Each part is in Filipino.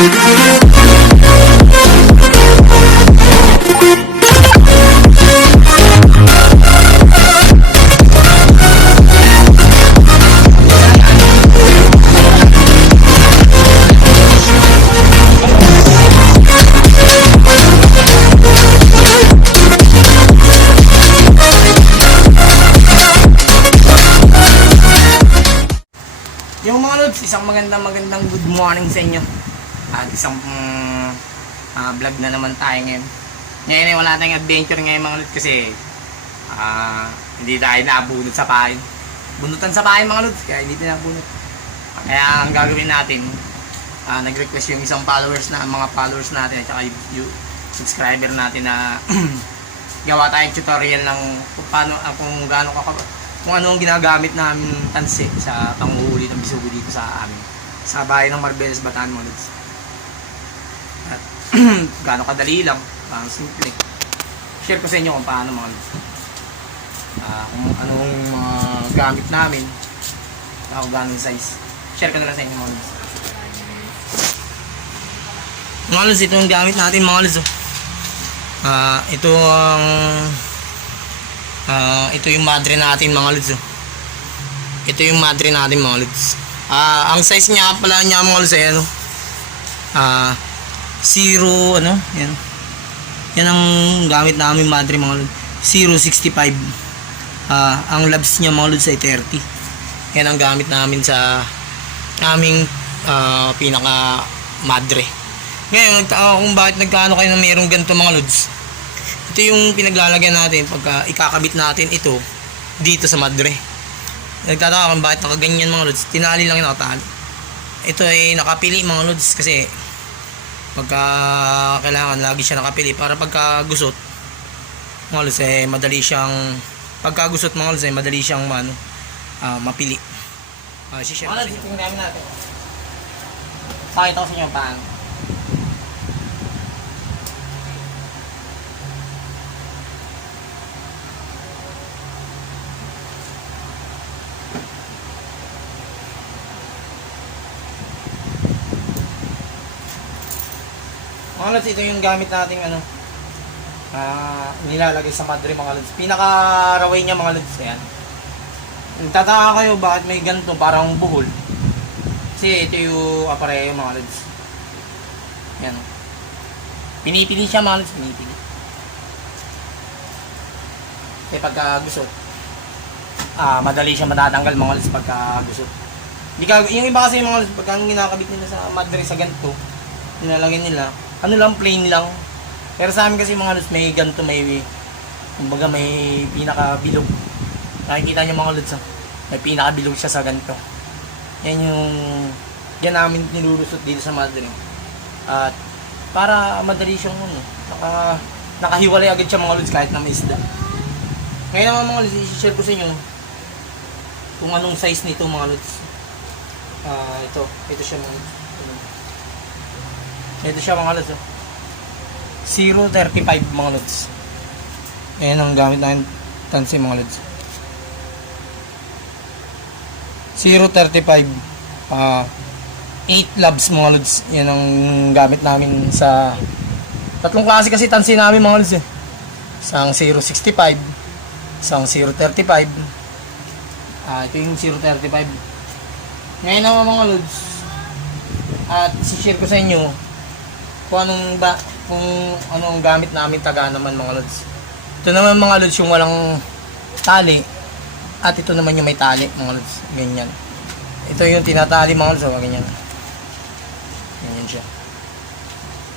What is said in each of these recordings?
Yung mga lods, isang magandang good morning sa inyo. At isang vlog na naman tayo ngayon. Ngayon ay wala tayong adventure ngayon mga lods kasi hindi tayo nabunot sa pain. Bunutan sa pain mga lods, kaya hindi tayo nabunot. Kaya ang gagawin natin, nag-request yung isang mga followers natin at saka yung subscriber natin na gawa tayong tutorial ng kung ano ang ginagamit namin tansi sa panguhuli ng bisugo dito sa amin sa bayan ng Marbeles, Bataan mga lods. At gaano kadali lang, simple. Share ko sa inyo kung paano mga lods, kung anong mga gamit namin, kung gaano yung size. Share ko na lang sa inyo mga lods. Mga lods, ito yung gamit natin mga lods. Ito ang ito yung madre natin mga lods. Ito yung madre natin mga lods. Ang size niya pala niya mga lods ay ano, 0 ano, yan. Yan ang gamit namin madre mga lods. 0.65. Ang labs niya mga lods ay 30. Yan ang gamit namin sa aming pinaka madre. Ngayon, kung bakit nagkaano kayo na mayroong ganito mga lods. Ito yung pinaglalagyan natin pagka ikakabit natin ito dito sa madre. Nagtataka kung bakit nakaganyan mga lods. Tinali lang yung nakatali. Ito ay nakapili mga lods kasi pagka kailangan lagi siya nakapili para pagka gusot mga lods madali siyang madali siyang mapili. Mga lods, ito yung namin natin. Pakita ko sa inyo paano. Mga lods, ito yung gamit nating nilalagay sa madre mga lods. Pinaka-raway niya mga lods. Ayan. Nagtataka kayo bakit may ganito parang buhol. Kasi ito yung apareyo mga lods. Ayan. Pinipili siya mga lods. Pinipili. Kasi pagka gusot, madali siya matatanggal mga lods pagka gusot. Yung iba kasi mga lods, pagka ginakabit nila sa madre sa ganito, nilalagay nila ano lang, plain lang. Pero sa amin kasi mga lods, may ganito, kumbaga may pinaka-bilog. Nakikita nyo mga lods, may pinaka-bilog siya sa ganito. Yan namin nilulusot dito sa madre. At para madali siyang nakahiwalay agad siya mga lods kahit na may isda. Ngayon naman mga lods, i-share ko sa inyo kung anong size nito mga lods. Ito siya mga lods. Ito siya mga lods. 0.35 mga lods. Ayan ang gamit natin tansi mga lods. 0.35. 8 labs mga lods. Yan ang gamit namin sa tatlong klase kasi tansi namin mga lods. Isang 0.65, isang 0.35. Ito yung 0.35. Ngayon naman mga lods, at si-share ko sa inyo kung anong gamit namin taga naman mga lods. Ito naman mga lods yung walang tali, at ito naman yung may tali mga lods. Ganyan. Ito yung tinatali mga lods. Ganyan. Ganyan siya.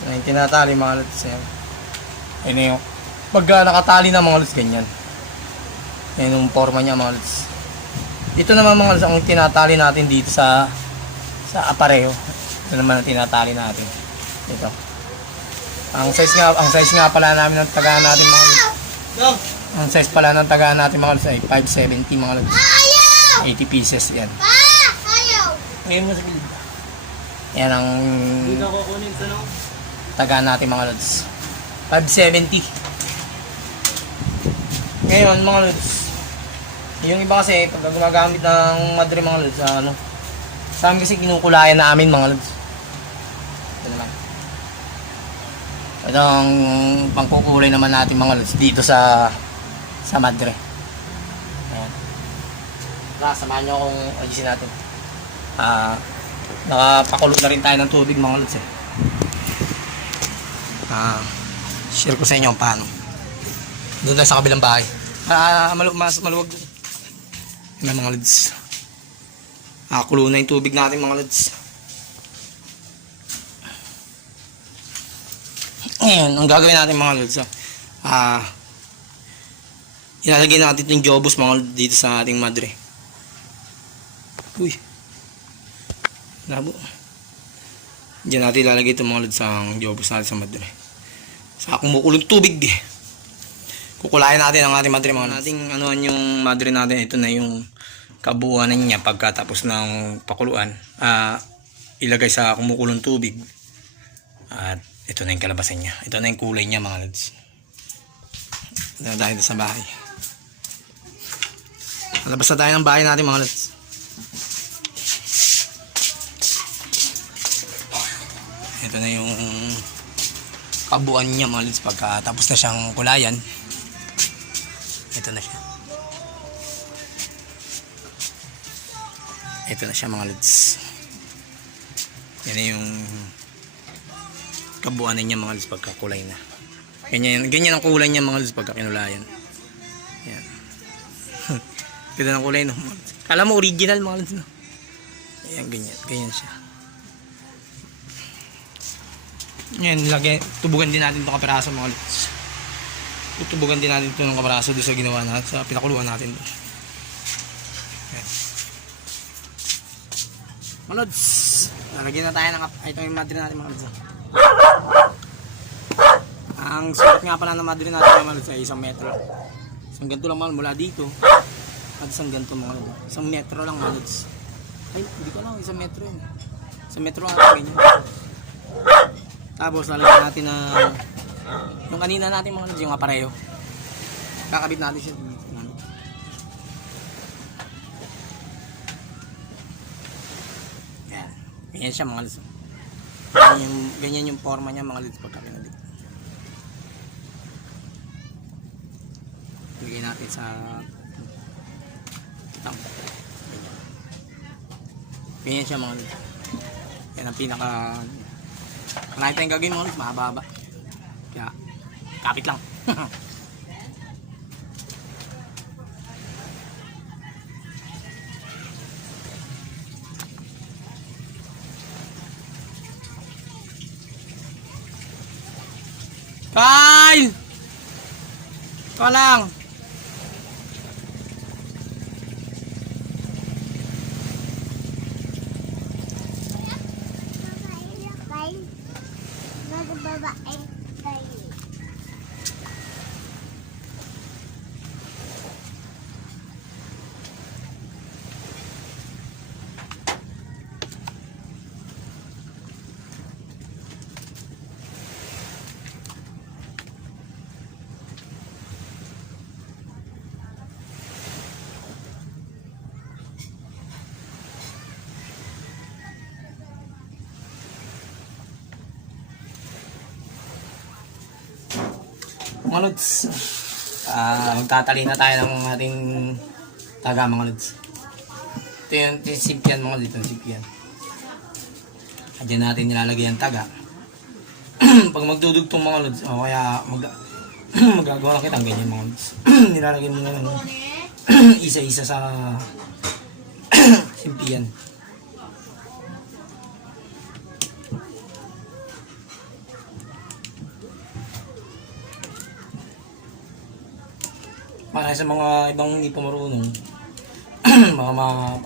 Ito yung tinatali mga lods. Ayan yung pagka nakatali na mga lods, ganyan. Yan yung forma niya mga lods. Ito naman mga lods ang tinatali natin dito sa apareho. Ito naman ang tinatali natin. Ito. Ang size nga pala namin ng tagaan natin mga lods. Ang size pala ng tagaan natin mga lods ay 570 mga lods. 80 pieces yan. Ngayon mo sa gilid. Yan ang tagaan natin mga lods. 570. Ngayon mga lods, yung iba kasi pag gumagamit ng madre mga lods, sa amin kasi kinukulayan namin mga lods. Ito ang pangkukulay naman natin mga lods dito sa madre. Ayan. Samahan nyo akong alisin natin. Nakapakulo na rin tayo ng tubig mga lods eh. Share ko sa inyo kung paano. Doon tayo sa kabilang bahay. Mas maluwag doon. Ayan mga lods. Kulo na yung tubig natin mga lods. Ayan, ang gagawin natin mga lods. Ilalagay natin itong jobos mga lods dito sa ating madre. Uy. Labo. Diyan natin ilalagay itong mga lods ang jobos natin sa madre. Sa kumukulong tubig. Kukulayan natin ang ating madre mga lods. Nating anuhan yung madre natin. Ito na yung kabuuan niya pagkatapos ng pakuluan. Ilagay sa kumukulong tubig. At ito na yung kalabasan niya. Ito na yung kulay niya mga lods. Ito na tayo sa bahay. Malabas na tayo ng bahay natin mga lods. Ito na yung kabuuan niya mga lods. Pagkatapos na siyang kulayan. Ito na siya. Ito na siya mga lods. Yan na yung kabuuan niya mga lods pagkakulay na. Ganyan ang kulay niya mga lods pagka kinulayan. Yan. Ganda ng kulay no. Kala mo original mga lods no. Ayan ganyan siya. Yan, tubugan din natin itong kapiraso mga lods. Tutubugan din natin ito ng kapiraso doon sa ginawa natin, sa pinakuluan natin doon. Yan. Mga lods, lalagyan na tayo ng ito yung madre natin mga lods. Ang sukat nga pala ng madre natin mga lods ay 1 metro. Isang ganito lang mga mula dito at isang ganito mga lods. 1 metro lang mga lods. Ay, hindi ko lang, 1 metro yun. 1 metro lang natin ganyan. Tapos lalagyan natin na yung kanina natin mga lods, yung apareyo. Kakabit natin siya dito. Yan. Ganyan siya mga lods. Ganyan yung forma niya mga lods pagka pinabit. Lagay natin sa tang. Ganyan siya mga lods. Yan ang pinaka marami tayong gagawin mga lods, mahaba-haba. Kaya kapit lang. Kyle! Ito lang! Mga lods, magtatali na tayo ng ating taga mga lods. Ito yung sipyan mga lods, yung sipyan. Diyan natin nilalagay ang taga. Pag magdudugtong mga lods, o kaya magagawa lang kitang ganyan mga lods. Nilalagay mo na lang isa-isa sa simpiyan. Para sa mga ibang hindi pa marunong,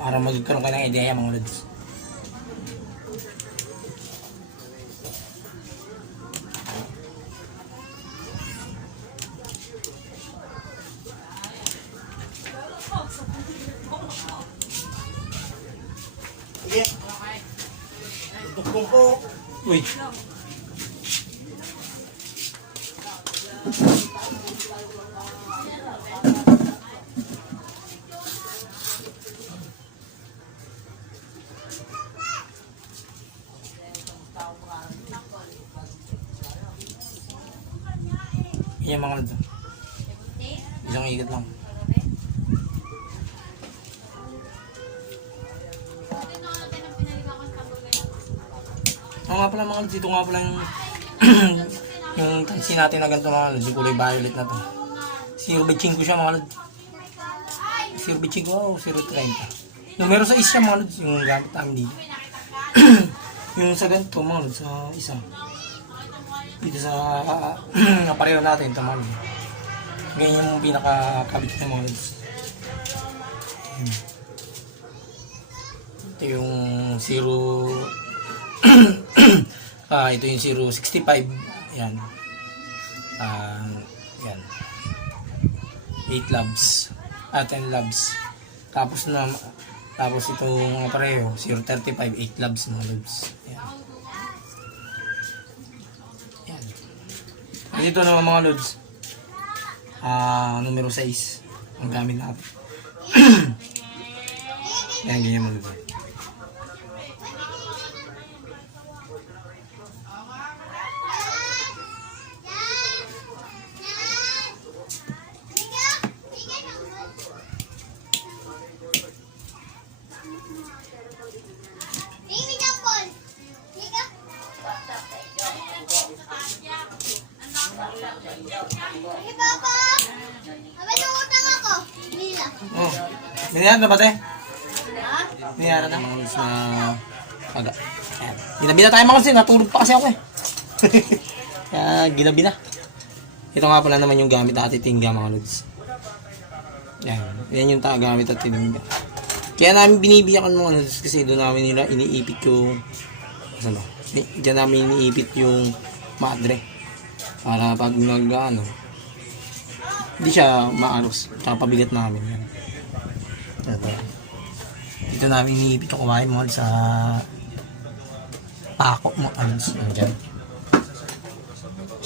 para magkaroon ka ng ideya mga lods. Sige. Tukong po. Uy. Yan mga lods. Isang ikot lang. Oo nga pala mga lods, dito nga pala yung yung tansi natin na ganito mga lods, yung kulay violet na to. 0.5 siya mga lods. 0.5 o 0.30. Numero sa isa mga lods, yung gamit namin dito. Yung sa ganito mga lods, sa isa. Dito sa aparero natin, ito mga lods. Ganyan yung pinakakabit ng mga lods. Ito yung 0 ito yung 065. Yan. Yan. 8 labs. 10 labs. Tapos itong pareho 035, 8 labs mga labs. Yan. Yan. Dito naman mga lods. Numero 6 ang gamit natin. Yan, ganyan mga lods. Hey, Papa! Abay, nangutang ako. Hindi na. Oh, binayaran na ba te? Ha? Binayaran na. Mga lods na paga. Ayan. Ginabi na tayo mga lods, natulog pa kasi ako eh. Kaya ginabi na. Ito nga pala naman yung gamit natin tingga mga lods. Yan yung gamit at tiningga. Kaya namin binibiyakan mga lods kasi doon namin nila iniipit yung diyan namin iniipit yung madre. Para pag hindi siya maaros. Tsaka pabigat namin yan. Dito namin iniipit yung kumain mga lods sa pako mga lods. Diyan.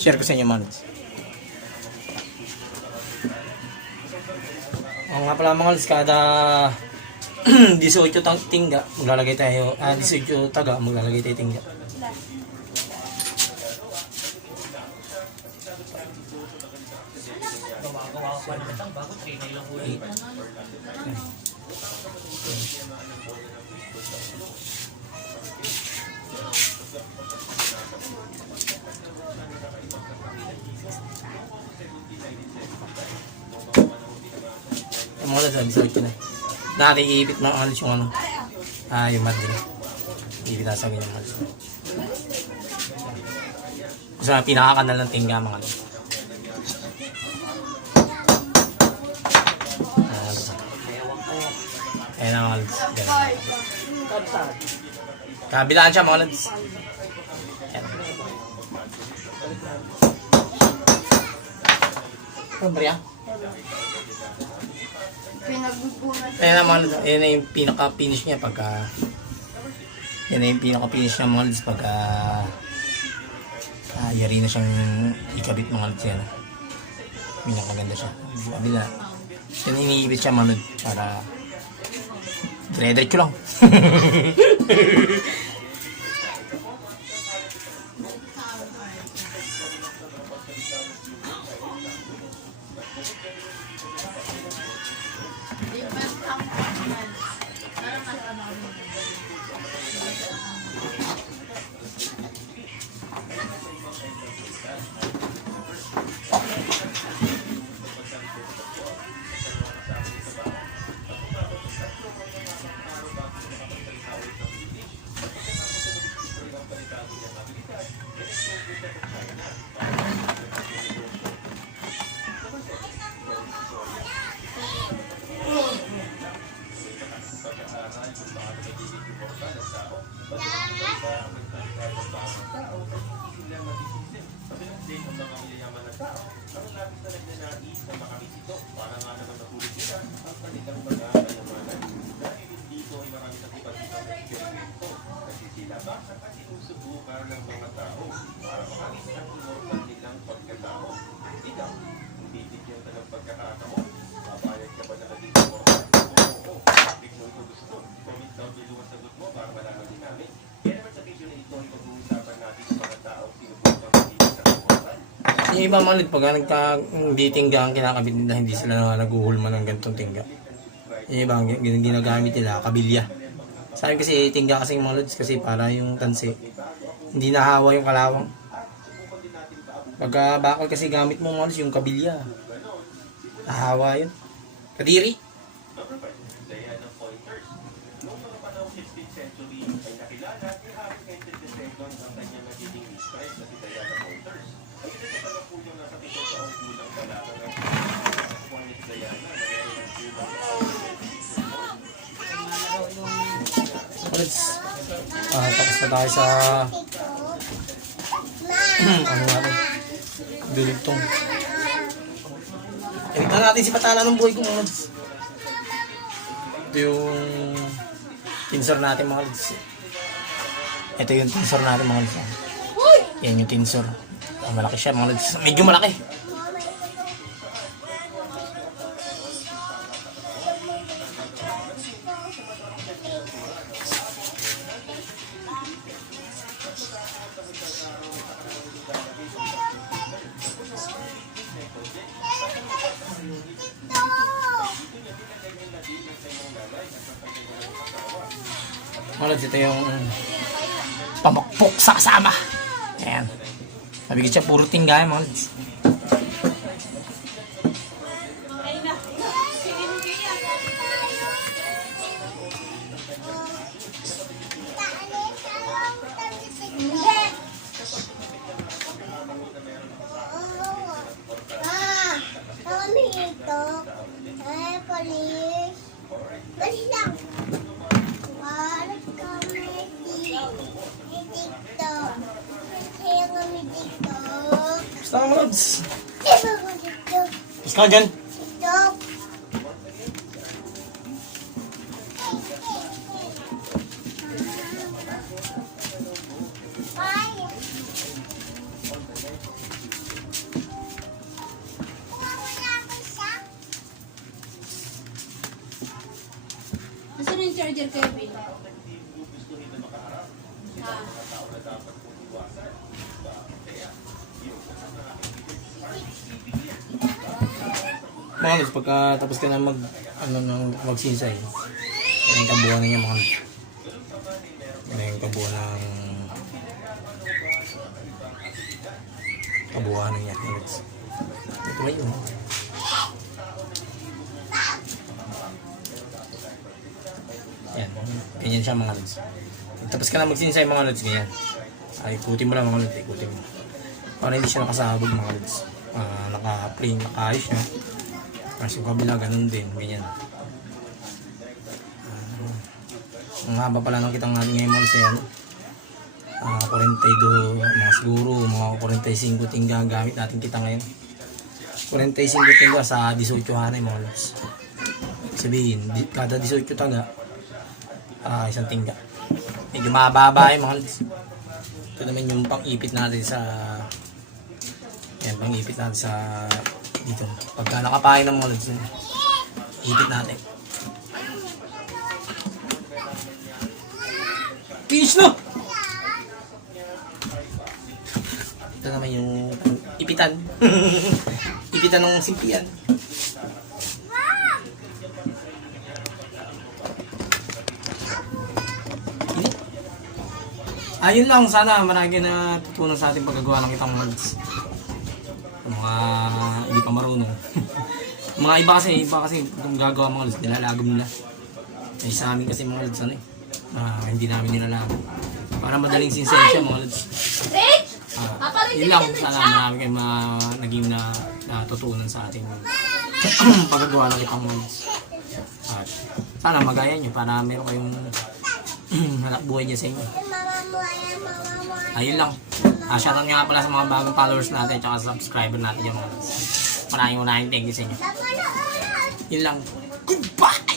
Share ko sa inyo mga lods. Oo nga pala mga lods, kada 18 tingga, maglalagay tayo, 18 taga, maglalagay tayo tingga. Yung mga lods, abisay ko na. Dati iipit mga alis yung yung madre. Iipit nasa ganyan mga lods. Gusto na pinakakanal ng tingga mga lods. Ayan ang mga lods. Kabilaan siya mga lods. Ayan. Ano ba yan? Ayan na mga lods. Ayan na yung pinaka-finish niya pagka yan na yung pinaka-finish niya mga lods pagka yari na siyang ikabit mga lods yan. Pinakaganda siya. Kabila. Yan iniibit siya mga lods para dire-diretso lang. Yung iba mga lods, pag hindi tingga ang kinakabit nila, hindi sila naguhulma ng ganitong tingga. Yung iba, ginagamit nila, kabilya. Sa akin kasi tingga kasi mga lods, kasi para yung tansi, hindi nahawa yung kalawang. Pagka bakal kasi gamit mo mga lods, yung kabilya. Nahawa yun. Kadiri. Tapos na tayo sa ano natin, dulugtong. Tignan natin si Patala ng buhay ko mga lods. Ito yung tinsor natin mga lods. Ito yung tinsor natin mga lods. Yan yung tinsor. Malaki siya mga lods. Medyo malaki. Mga lods, ito yung pamakpok sa kasama. Ayan. Nabigit siya puro tingga mga lods. Basta mga lods. Basta ka dyan. Nasaan yung charger kayo, Bill? Mga lods, pagka tapos ka na magsinsay, yan yung kabuuan na niya mga lods. Yan yung kabuuan na niya mga lods. Ito ba yun? Yan, ganyan siya mga lods. Tapos ka na magsinsay mga lods, ganyan. Ay, ikutin mo lang mga lods, ikutin mo. Para hindi siya nakasabog mga lods. Naka-plain, naka-ayos siya. Kasi yung kabila, ganun din, ganyan. Ang haba pala ng kitang natin ngayon mga lods, 42, mga siguro, mga 45 tingga ang gamit natin kita ngayon. 45 tingga sa 18 hanay mga lods. Sabihin, kada 18 taga, isang tingga. Medyo mababa yung mga lods. Ito naman yung pang-ipit natin sa yan, pang-ipit natin sa dito. Pagka nakapain ng mga lods, ipit natin. Finish na! Ito naman yung ipitan. Ipitan ng simpian. Ayun lang, sana marami na tutunan sa ating paggagawa ng kitang lods. Mga hindi pa marunong. Mga iba kasi kung gagawa mga lods, nilalagom nila. Ay sa amin kasi mga lods, hindi namin nilalagom. Para madaling sinsensya mga lods. Yun lang, sana marami kayong naging natutunan sa ating paggagawa ng kitang lods. At sana magaya nyo para meron kayong hanap buhay niya sa inyo. Ayun lang. Shoutout nga pala sa mga bagong followers natin at subscriber natin yung mga. Maraming thank you sa inyo. Yun lang. Goodbye!